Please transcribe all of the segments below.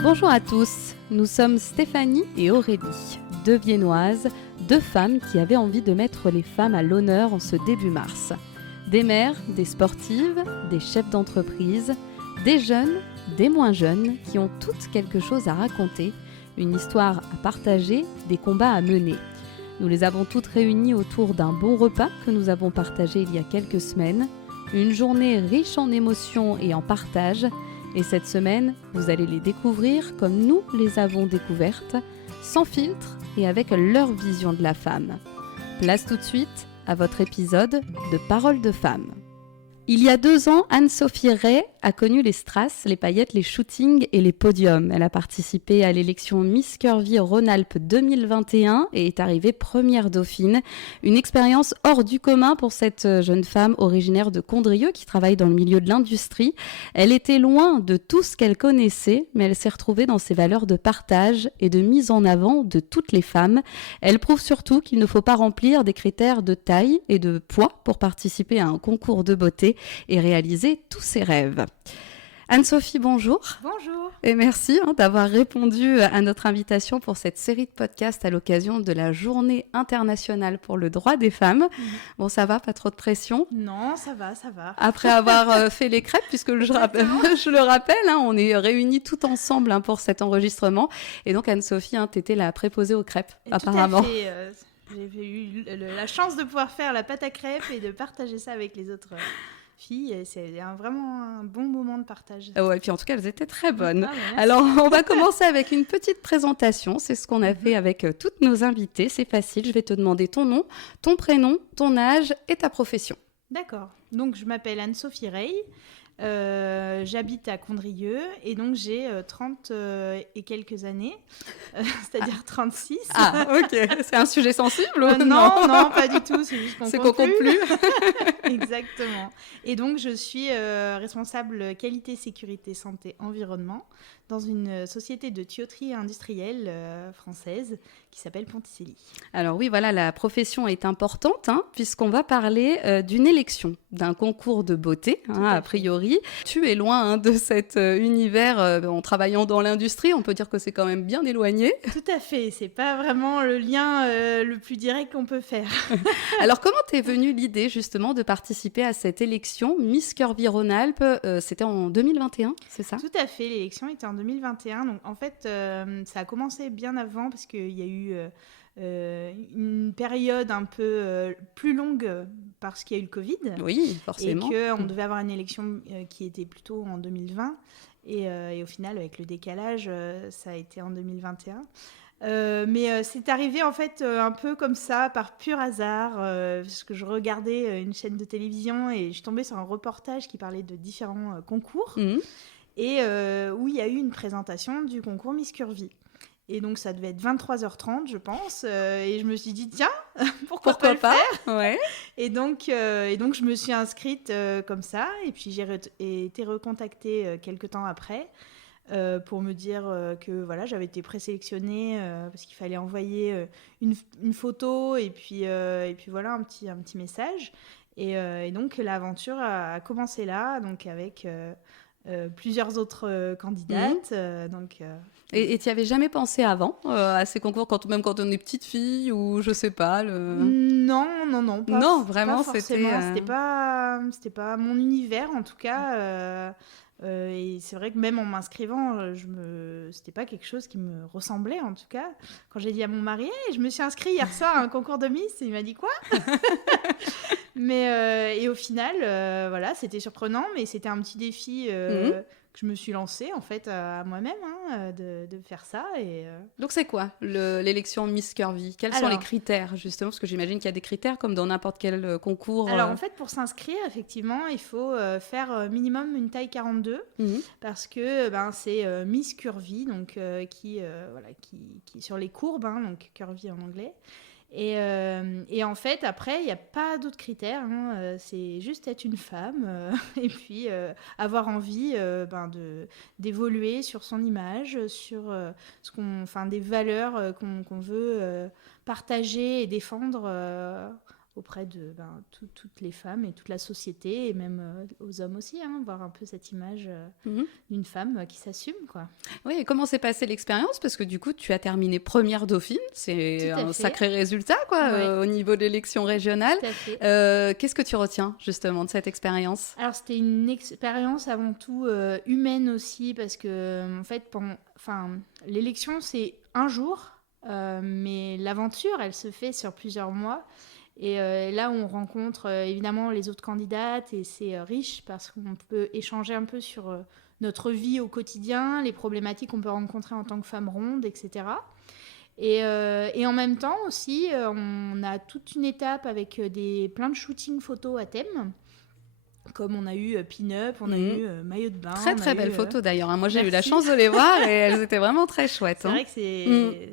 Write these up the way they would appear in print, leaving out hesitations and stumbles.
Bonjour à tous, nous sommes Stéphanie et Aurélie, deux Viennoises, deux femmes qui avaient envie de mettre les femmes à l'honneur en ce début mars. Des mères, des sportives, des chefs d'entreprise, des jeunes, des moins jeunes, qui ont toutes quelque chose à raconter, une histoire à partager, des combats à mener. Nous les avons toutes réunies autour d'un bon repas que nous avons partagé il y a quelques semaines, une journée riche en émotions et en partage. Et cette semaine, vous allez les découvrir comme nous les avons découvertes, sans filtre et avec leur vision de la femme. Place tout de suite à votre épisode de Paroles de femmes. Il y a 2 ans, Anne-Sophie Ray a connu les strass, les paillettes, les shootings et les podiums. Elle a participé à l'élection Miss Curvy Rhône-Alpes 2021 et est arrivée première dauphine. Une expérience hors du commun pour cette jeune femme originaire de Condrieu qui travaille dans le milieu de l'industrie. Elle était loin de tout ce qu'elle connaissait, mais elle s'est retrouvée dans ses valeurs de partage et de mise en avant de toutes les femmes. Elle prouve surtout qu'il ne faut pas remplir des critères de taille et de poids pour participer à un concours de beauté et réaliser tous ses rêves. Anne-Sophie, bonjour. Bonjour. Et merci d'avoir répondu à notre invitation pour cette série de podcasts à l'occasion de la Journée internationale pour le droit des femmes. Bon, ça va, pas trop de pression? Non, ça va, ça va. Après avoir fait les crêpes, puisque je le rappelle, on est réunis tout ensemble pour cet enregistrement. Et donc, Anne-Sophie, t'étais la préposée aux crêpes, apparemment. Tout à fait. J'ai eu la chance de pouvoir faire la pâte à crêpes et de partager ça avec les autres filles. Et c'est vraiment un bon moment de partage. Ouais, et puis en tout cas, elles étaient très bonnes. Alors, on va commencer avec une petite présentation. C'est ce qu'on a fait avec toutes nos invitées. C'est facile, je vais te demander ton nom, ton prénom, ton âge et ta profession. D'accord. Donc, je m'appelle Anne-Sophie Ray. J'habite à Condrieu et donc j'ai 30 et quelques années, c'est-à-dire 36. Ah, ok. C'est un sujet sensible ou non, pas du tout. C'est juste qu'on compte plus. Exactement. Et donc, je suis responsable qualité, sécurité, santé, environnement dans une société de tuyauterie industrielle française qui s'appelle Ponticelli. Alors oui, voilà, la profession est importante puisqu'on va parler d'une élection, d'un concours de beauté, a priori. Tu es loin de cet univers en travaillant dans l'industrie. On peut dire que c'est quand même bien éloigné. Tout à fait. C'est pas vraiment le lien le plus direct qu'on peut faire. Alors, comment t'es venue l'idée justement de participer à cette élection Miss Curvy Rhône-Alpes? C'était en 2021, c'est ça? Tout à fait. L'élection était en 2021. Donc, en fait, ça a commencé bien avant parce qu'il y a eu une période un peu plus longue parce qu'il y a eu le Covid. Oui, forcément. Et qu'on devait avoir une élection qui était plutôt en 2020. Et au final, avec le décalage, ça a été en 2021. Mais c'est arrivé en fait un peu comme ça, par pur hasard, parce que je regardais une chaîne de télévision et je suis tombée sur un reportage qui parlait de différents concours et où il y a eu une présentation du concours Miss Curvy. Et donc, ça devait être 23h30, je pense. Et je me suis dit, tiens, pourquoi pas le faire ouais. et donc, je me suis inscrite comme ça. Et puis, j'ai été recontactée quelques temps après pour me dire que voilà, j'avais été présélectionnée parce qu'il fallait envoyer une photo et puis voilà, un petit message. Et donc, l'aventure a commencé là, donc avec plusieurs autres candidates. Et tu n'y avais jamais pensé avant à ces concours, même quand on est petite fille ou je sais pas Non, pas, non, vraiment, pas forcément. C'était pas mon univers en tout cas. Et c'est vrai que même en m'inscrivant, c'était pas quelque chose qui me ressemblait en tout cas. Quand j'ai dit à mon mari, hey, je me suis inscrite hier soir à un concours de Miss, il m'a dit quoi? Mais et au final, voilà, c'était surprenant, mais c'était un petit défi que je me suis lancée en fait à moi-même de faire ça. Donc c'est quoi l'élection Miss Curvy? Quels sont les critères justement? Parce que j'imagine qu'il y a des critères comme dans n'importe quel concours. Alors en fait, pour s'inscrire, effectivement, il faut faire minimum une taille 42 parce que c'est Miss Curvy, donc qui sur les courbes, donc curvy en anglais. Et en fait, après, il n'y a pas d'autres critères. C'est juste être une femme et puis avoir envie d'évoluer sur son image, sur des valeurs qu'on veut partager et défendre auprès de toutes les femmes et toute la société, et même aux hommes aussi, hein, voir un peu cette image d'une femme qui s'assume, quoi. Oui, et comment s'est passée l'expérience? Parce que du coup, tu as terminé première dauphine, c'est un sacré résultat, quoi, au niveau de l'élection régionale. Tout à fait. Qu'est-ce que tu retiens justement de cette expérience? Alors, c'était une expérience avant tout humaine aussi, parce que en fait, l'élection, c'est un jour, mais l'aventure, elle se fait sur plusieurs mois. Et là, on rencontre évidemment les autres candidates, et c'est riche parce qu'on peut échanger un peu sur notre vie au quotidien, les problématiques qu'on peut rencontrer en tant que femme ronde, etc. Et en même temps aussi, on a toute une étape avec plein de shootings photos à thème. Comme on a eu pin-up, on a eu maillot de bain. Très très belles photos d'ailleurs. Moi j'ai eu la chance de les voir et elles étaient vraiment très chouettes. C'est vrai que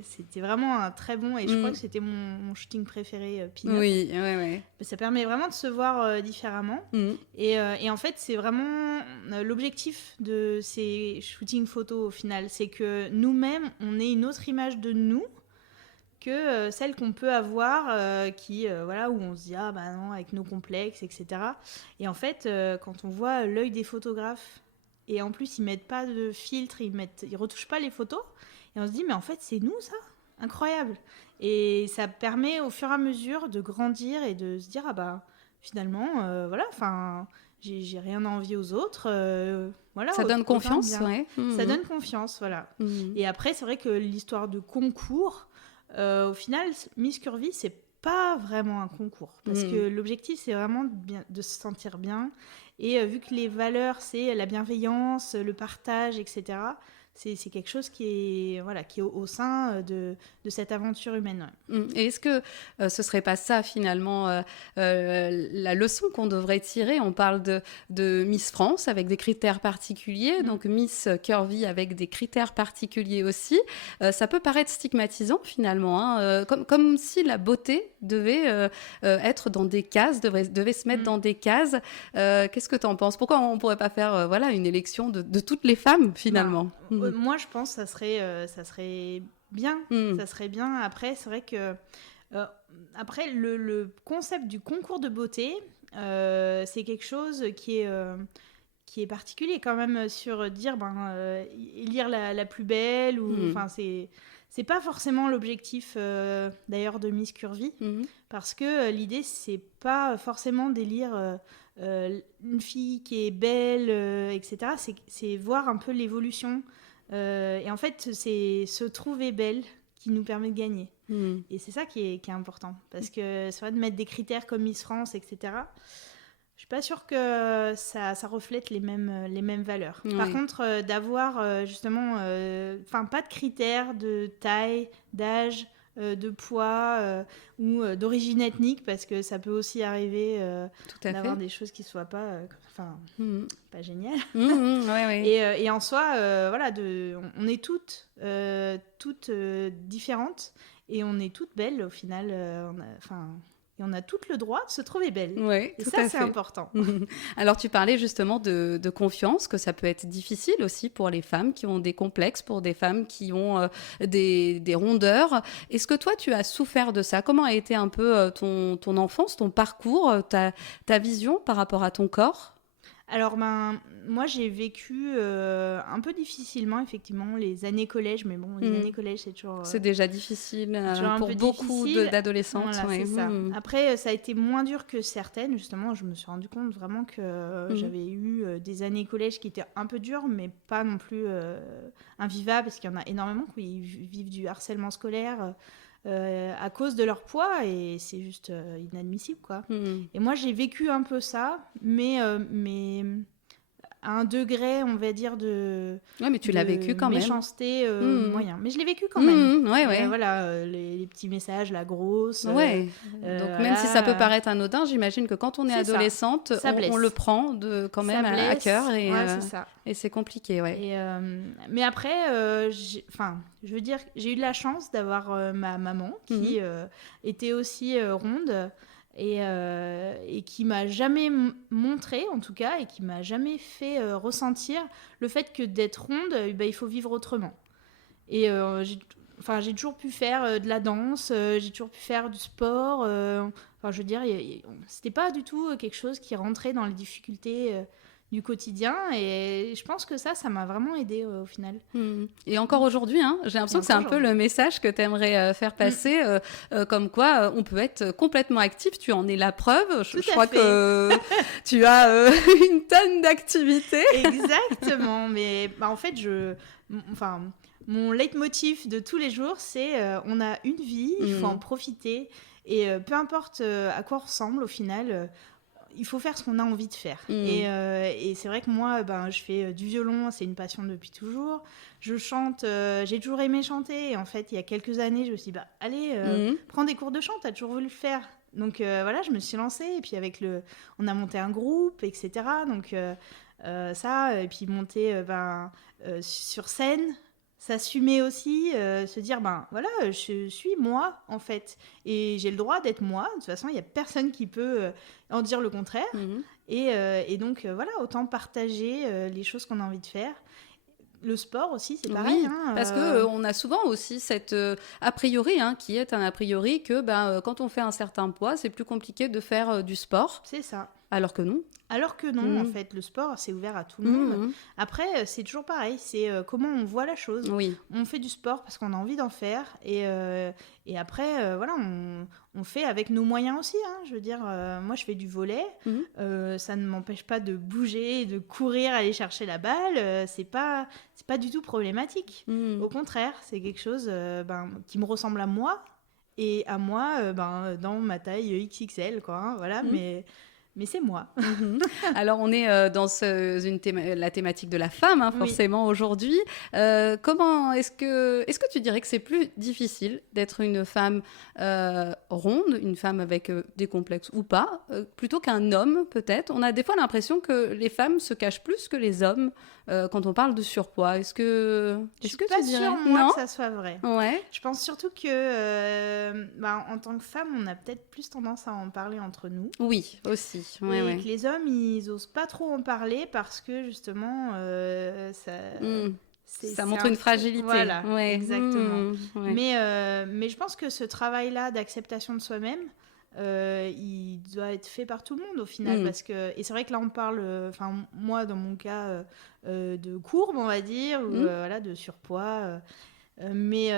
c'était vraiment un très bon, et je crois que c'était mon shooting préféré, pin-up. Oui, ouais. Ça permet vraiment de se voir différemment. Et en fait, c'est vraiment l'objectif de ces shootings photos au final. C'est que nous-mêmes, on ait une autre image de nous que celle qu'on peut avoir, où on se dit ah bah non, avec nos complexes, etc. Et en fait, quand on voit l'œil des photographes, et en plus ils mettent pas de filtre, ils retouchent pas les photos, et on se dit mais en fait c'est nous ça, incroyable. Et ça permet au fur et à mesure de grandir et de se dire ah bah finalement j'ai rien à envier aux autres, ça donne confiance, ça donne confiance, voilà. Et après c'est vrai que l'histoire de concours, au final, Miss Curvy, c'est pas vraiment un concours. Parce que l'objectif, c'est vraiment de se sentir bien. Et vu que les valeurs, c'est la bienveillance, le partage, etc., c'est quelque chose qui est au sein de cette aventure humaine. Et est-ce que ce serait pas ça, finalement, la leçon qu'on devrait tirer? On parle de Miss France avec des critères particuliers, donc Miss Curvy avec des critères particuliers aussi. Ça peut paraître stigmatisant, finalement, hein, comme si la beauté devait être dans des cases, devait se mettre dans des cases. Qu'est-ce que tu en penses? Pourquoi on ne pourrait pas faire une élection de toutes les femmes, finalement? Moi, je pense que ça serait bien. Ça serait bien. Après, c'est vrai que le concept du concours de beauté, c'est quelque chose qui est particulier quand même, sur dire élire la plus belle, ou c'est pas forcément l'objectif d'ailleurs de Miss Curvy, parce que l'idée c'est pas forcément d'élire une fille qui est belle, etc. C'est voir un peu l'évolution. Et en fait, c'est se trouver belle qui nous permet de gagner. Et c'est ça qui est important. Parce que c'est vrai, de mettre des critères comme Miss France, etc., je suis pas sûre que ça reflète les mêmes valeurs. Par contre, d'avoir justement pas de critères de taille, d'âge, de poids ou d'origine ethnique, parce que ça peut aussi arriver d'avoir des choses qui ne soient pas pas géniales. Et en soi, on est toutes différentes, et on est toutes belles au final. Et on a toutes le droit de se trouver belle. Et ça, c'est important. Alors, tu parlais justement de confiance, que ça peut être difficile aussi pour les femmes qui ont des complexes, pour des femmes qui ont des rondeurs. Est-ce que toi, tu as souffert de ça? Comment a été un peu ton enfance, ton parcours, ta vision par rapport à ton corps? Alors, moi, j'ai vécu un peu difficilement, effectivement, les années collège. Mais bon, les années collège, c'est toujours... c'est déjà difficile pour beaucoup d'adolescentes. Voilà, c'est ça. Après, ça a été moins dur que certaines. Justement, je me suis rendu compte vraiment que j'avais eu des années collège qui étaient un peu dures, mais pas non plus invivables, parce qu'il y en a énormément qui vivent du harcèlement scolaire à cause de leur poids, et c'est juste inadmissible, quoi. Et moi, j'ai vécu un peu ça, mais à un degré, on va dire, mais tu l'as vécu quand même. Méchanceté moyen. Mais je l'ai vécu quand même. Voilà, les petits messages, la grosse. Donc même si ça peut paraître anodin, j'imagine que quand on est adolescente, on le prend quand même à cœur, c'est ça. Et c'est compliqué, mais après, j'ai eu de la chance d'avoir ma maman qui était aussi ronde, et qui m'a jamais montré, en tout cas, et qui m'a jamais fait ressentir le fait que d'être ronde, il faut vivre autrement. Et enfin, j'ai toujours pu faire de la danse, j'ai toujours pu faire du sport. Enfin, je veux dire, c'était pas du tout quelque chose qui rentrait dans les difficultés du quotidien. Et je pense que ça m'a vraiment aidée au final. Et encore aujourd'hui, hein, j'ai l'impression que c'est un peu le message que tu aimerais faire passer, comme quoi on peut être complètement actif. Tu en es la preuve. Je crois que tu as une tonne d'activités. Exactement. Mais en fait, mon leitmotiv de tous les jours, c'est on a une vie, il faut en profiter. Et peu importe à quoi on ressemble au final, il faut faire ce qu'on a envie de faire. Et c'est vrai que moi, je fais du violon, c'est une passion depuis toujours. Je chante, j'ai toujours aimé chanter. Et en fait, il y a quelques années, je me suis dit, allez, prends des cours de chant, t'as toujours voulu le faire. Donc voilà, je me suis lancée. Et puis on a monté un groupe, etc. Donc ça, et puis monter sur scène, s'assumer aussi, se dire, voilà, je suis moi, en fait. Et j'ai le droit d'être moi. De toute façon, il n'y a personne qui peut en dire le contraire. Et donc, voilà, autant partager les choses qu'on a envie de faire. Le sport aussi, c'est pareil. Oui, parce qu'on a souvent aussi cette a priori, qui est un a priori que quand on fait un certain poids, c'est plus compliqué de faire du sport. C'est ça. Alors que non. Alors que non, en fait, le sport, c'est ouvert à tout le monde. Après, c'est toujours pareil, c'est comment on voit la chose. Oui. On fait du sport parce qu'on a envie d'en faire. Et après, voilà, on fait avec nos moyens aussi. Je veux dire, moi, je fais du volley. Ça ne m'empêche pas de bouger, de courir, aller chercher la balle. C'est pas du tout problématique. Au contraire, c'est quelque chose qui me ressemble à moi. Et à moi, dans ma taille XXL, quoi. Voilà, mais c'est moi. Alors, on est dans la thématique de la femme, forcément, aujourd'hui. Comment est-ce que tu dirais que c'est plus difficile d'être une femme ronde, une femme avec des complexes ou pas, plutôt qu'un homme, peut-être? On a des fois l'impression que les femmes se cachent plus que les hommes quand on parle de surpoids. Est-ce que tu dirais? Je suis pas sûre, moi, que ça soit vrai. Ouais. Je pense surtout que, en tant que femme, on a peut-être plus tendance à en parler entre nous. Oui, aussi. Et que les hommes, ils osent pas trop en parler parce que justement, ça montre une fragilité. Voilà, exactement. Mais je pense que ce travail-là d'acceptation de soi-même, il doit être fait par tout le monde au final. Et c'est vrai que là, on parle, moi, dans mon cas, de courbe, on va dire, ou voilà, de surpoids. Mais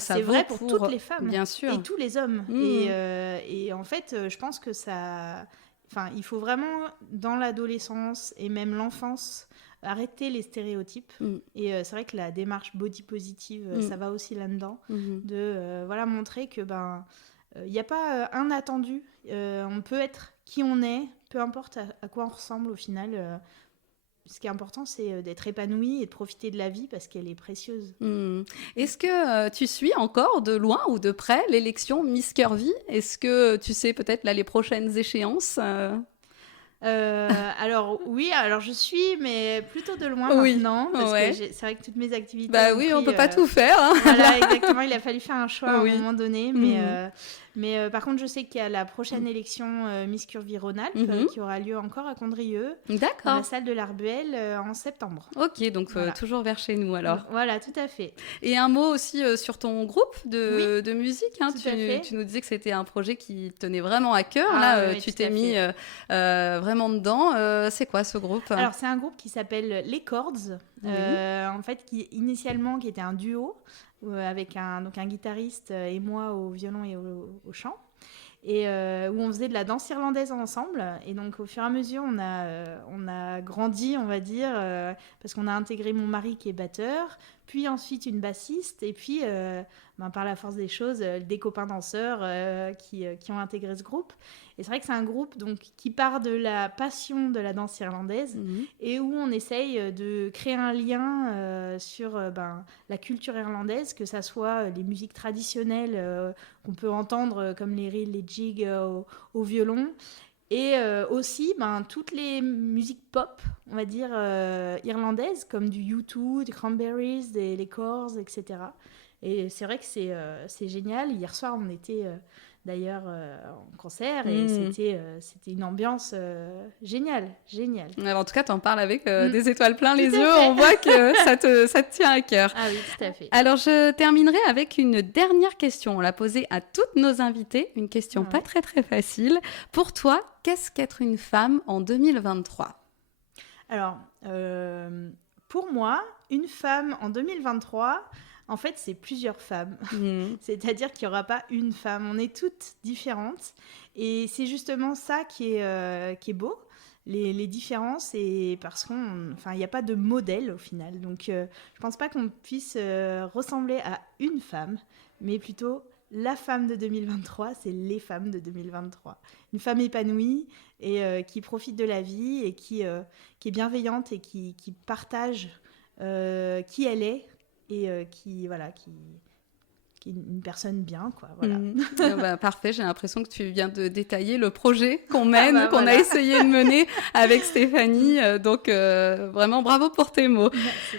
c'est vrai pour toutes les femmes, bien sûr. Et tous les hommes. Et en fait, je pense que il faut vraiment, dans l'adolescence et même l'enfance, arrêter les stéréotypes. Et c'est vrai que la démarche body positive, ça va aussi là-dedans, de montrer que il n'y a pas un attendu. On peut être qui on est, peu importe à quoi on ressemble au final. Ce qui est important, c'est d'être épanoui et de profiter de la vie parce qu'elle est précieuse. Est-ce que tu suis encore de loin ou de près l'élection Miss Curvy? Est-ce que tu sais peut-être là les prochaines échéances? Alors oui, je suis, mais plutôt de loin maintenant, parce que c'est vrai que toutes mes activités on peut pas tout faire. Voilà, exactement, il a fallu faire un choix à un moment donné, mais par contre, je sais qu'il y a la prochaine élection Miss Curvy Rhône-Alpes qui aura lieu encore à Condrieu, dans la salle de l'Arbuel en septembre. Ok, donc toujours vers chez nous alors. Voilà, tout à fait. Et un mot aussi sur ton groupe de musique. Tu nous disais que c'était un projet qui tenait vraiment à cœur. Tu t'es mis vraiment dedans. C'est quoi ce groupe? Alors, c'est un groupe qui s'appelle Les Chords, en fait, qui était un duo avec un guitariste et moi au violon et au chant. Et où on faisait de la danse irlandaise ensemble. Et donc, au fur et à mesure, on a grandi, on va dire, parce qu'on a intégré mon mari qui est batteur, puis ensuite une bassiste, et puis, par la force des choses, des copains danseurs qui ont intégré ce groupe. Et c'est vrai que c'est un groupe donc, qui part de la passion de la danse irlandaise et où on essaye de créer un lien sur la culture irlandaise, que ça soit les musiques traditionnelles qu'on peut entendre comme les reels, les jigs au violon, et aussi toutes les musiques pop, on va dire, irlandaises, comme du U2, des Cranberries, les Corrs, etc. Et c'est vrai que c'est génial. Hier soir, on était d'ailleurs en concert et c'était une ambiance géniale. Alors, en tout cas, tu en parles avec des étoiles plein les Tout à yeux. fait. On voit que ça te tient à cœur. Ah oui, tout à fait. Alors, je terminerai avec une dernière question. On l'a posée à toutes nos invités. Une question pas très, très facile. Pour toi, qu'est-ce qu'être une femme en 2023 ? Alors, pour moi, une femme en 2023, en fait, c'est plusieurs femmes. C'est-à-dire qu'il n'y aura pas une femme. On est toutes différentes. Et c'est justement ça qui est beau, les différences. Et parce qu'il n'y a pas de modèle au final. Donc, je ne pense pas qu'on puisse ressembler à une femme, mais plutôt la femme de 2023, c'est les femmes de 2023. Une femme épanouie et qui profite de la vie et qui est bienveillante et qui partage qui elle est et qui est une personne bien, quoi. Voilà. Parfait, j'ai l'impression que tu viens de détailler le projet qu'on mène, qu'on a essayé de mener avec Stéphanie. Donc, vraiment, bravo pour tes mots.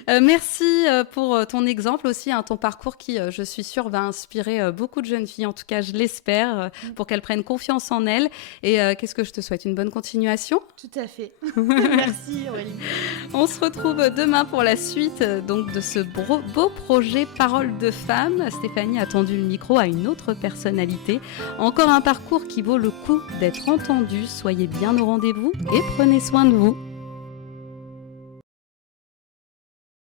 Merci pour ton exemple aussi, ton parcours qui, je suis sûre, va inspirer beaucoup de jeunes filles. En tout cas, je l'espère, pour qu'elles prennent confiance en elles. Et qu'est-ce que je te souhaite ? Une bonne continuation ? Tout à fait. Merci, Aurélie. On se retrouve demain pour la suite donc, de ce beau projet Parole de femmes. Stéphanie a tendu le micro à une autre personnalité. Encore un parcours qui vaut le coup d'être entendu. Soyez bien au rendez-vous et prenez soin de vous.